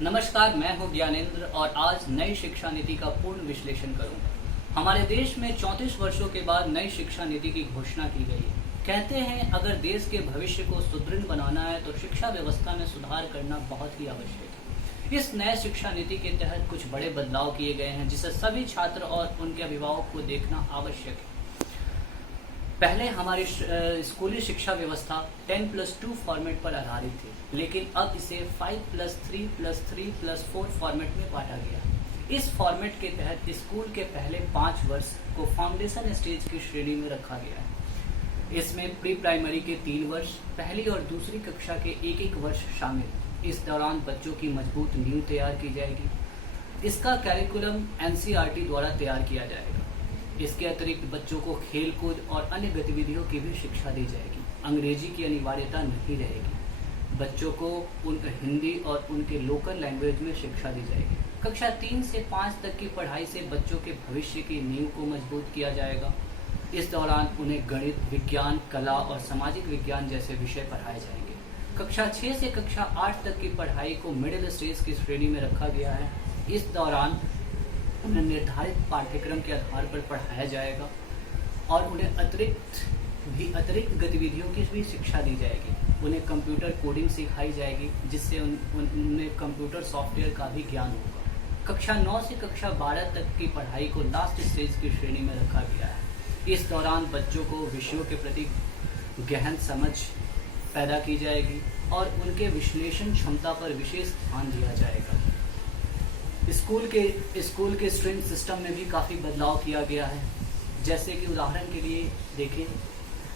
नमस्कार, मैं हूं ज्ञानेंद्र और आज नई शिक्षा नीति का पूर्ण विश्लेषण करूंगा। हमारे देश में 34 वर्षों के बाद नई शिक्षा नीति की घोषणा की गई है। कहते हैं अगर देश के भविष्य को सुदृढ़ बनाना है तो शिक्षा व्यवस्था में सुधार करना बहुत ही आवश्यक है। इस नए शिक्षा नीति के तहत कुछ बड़े बदलाव किए गए हैं जिसे सभी छात्र और उनके अभिभावक को देखना आवश्यक है। पहले हमारी स्कूली शिक्षा व्यवस्था 10+2 फॉर्मेट पर आधारित थी, लेकिन अब इसे 5+3+3+4 फॉर्मेट में बांटा गया। इस फॉर्मेट के तहत स्कूल के पहले 5 वर्ष को फाउंडेशन स्टेज की श्रेणी में रखा गया है। इसमें प्री प्राइमरी के 3 वर्ष, पहली और दूसरी कक्षा के 1-1 वर्ष शामिल। इस दौरान बच्चों की मजबूत नींव तैयार की जाएगी। इसका कैरिकुलम NCERT द्वारा तैयार किया जाएगा। इसके अतिरिक्त बच्चों को खेल कूद और अन्य गतिविधियों की भी शिक्षा दी जाएगी। अंग्रेजी की अनिवार्यता नहीं रहेगी। बच्चों को उनका हिंदी और उनके लोकल लैंग्वेज में शिक्षा दी जाएगी। कक्षा 3 से 5 तक की पढ़ाई से बच्चों के भविष्य की नींव को मजबूत किया जाएगा। इस दौरान उन्हें गणित, विज्ञान, कला और सामाजिक विज्ञान जैसे विषय पढ़ाए जाएंगे। कक्षा 6 से कक्षा 8 तक की पढ़ाई को मिडिल स्टेज की श्रेणी में रखा गया है। इस दौरान उन्हें निर्धारित पाठ्यक्रम के आधार पर पढ़ाया जाएगा और उन्हें अतिरिक्त गतिविधियों की भी शिक्षा दी जाएगी। उन्हें कंप्यूटर कोडिंग सिखाई जाएगी जिससे उन्हें कंप्यूटर सॉफ्टवेयर का भी ज्ञान होगा। कक्षा 9 से कक्षा 12 तक की पढ़ाई को लास्ट स्टेज की श्रेणी में रखा गया है। इस दौरान बच्चों को विषयों के प्रति गहन समझ पैदा की जाएगी और उनके विश्लेषण क्षमता पर विशेष ध्यान दिया जाएगा। स्कूल के स्ट्रीम सिस्टम में भी काफ़ी बदलाव किया गया है। जैसे कि उदाहरण के लिए देखें,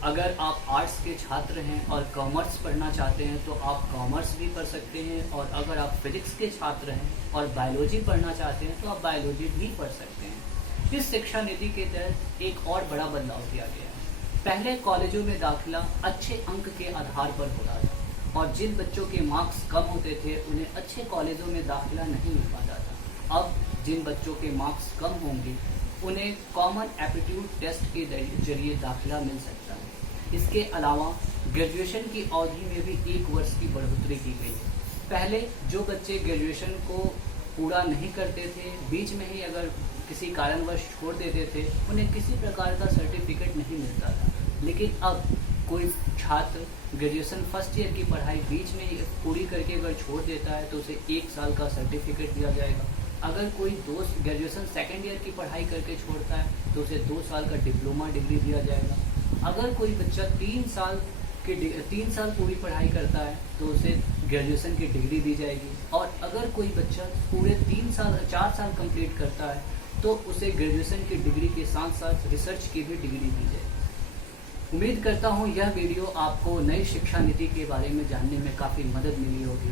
अगर आप आर्ट्स के छात्र हैं और कॉमर्स पढ़ना चाहते हैं तो आप कॉमर्स भी पढ़ सकते हैं, और अगर आप फिजिक्स के छात्र हैं और बायोलॉजी पढ़ना चाहते हैं तो आप बायोलॉजी भी पढ़ सकते हैं। इस शिक्षा नीति के तहत एक और बड़ा बदलाव किया गया है। पहले कॉलेजों में दाखिला अच्छे अंक के आधार पर होता था और जिन बच्चों के मार्क्स कम होते थे उन्हें अच्छे कॉलेजों में दाखिला नहीं मिल पाता था। अब जिन बच्चों के मार्क्स कम होंगे उन्हें कॉमन एप्टीट्यूड टेस्ट के जरिए दाखिला मिल सकता है। इसके अलावा ग्रेजुएशन की अवधि में भी 1 वर्ष की बढ़ोतरी की गई है। पहले जो बच्चे ग्रेजुएशन को पूरा नहीं करते थे, बीच में ही अगर किसी कारणवश छोड़ देते थे, उन्हें किसी प्रकार का सर्टिफिकेट नहीं मिलता था। लेकिन अब कोई छात्र ग्रेजुएशन फर्स्ट ईयर की पढ़ाई बीच में पूरी करके अगर छोड़ देता है तो उसे 1 साल का सर्टिफिकेट दिया जाएगा। अगर कोई दोस्त ग्रेजुएशन सेकेंड ईयर की पढ़ाई करके छोड़ता है तो उसे 2 साल का डिप्लोमा डिग्री दिया जाएगा। अगर कोई बच्चा 3 साल पूरी पढ़ाई करता है तो उसे ग्रेजुएशन की डिग्री दी जाएगी, और अगर कोई बच्चा पूरे 4 साल कंप्लीट करता है तो उसे ग्रेजुएशन की डिग्री के साथ साथ रिसर्च की भी डिग्री दी जाएगी। उम्मीद करता हूँ यह वीडियो आपको नई शिक्षा नीति के बारे में जानने में काफ़ी मदद मिली होगी।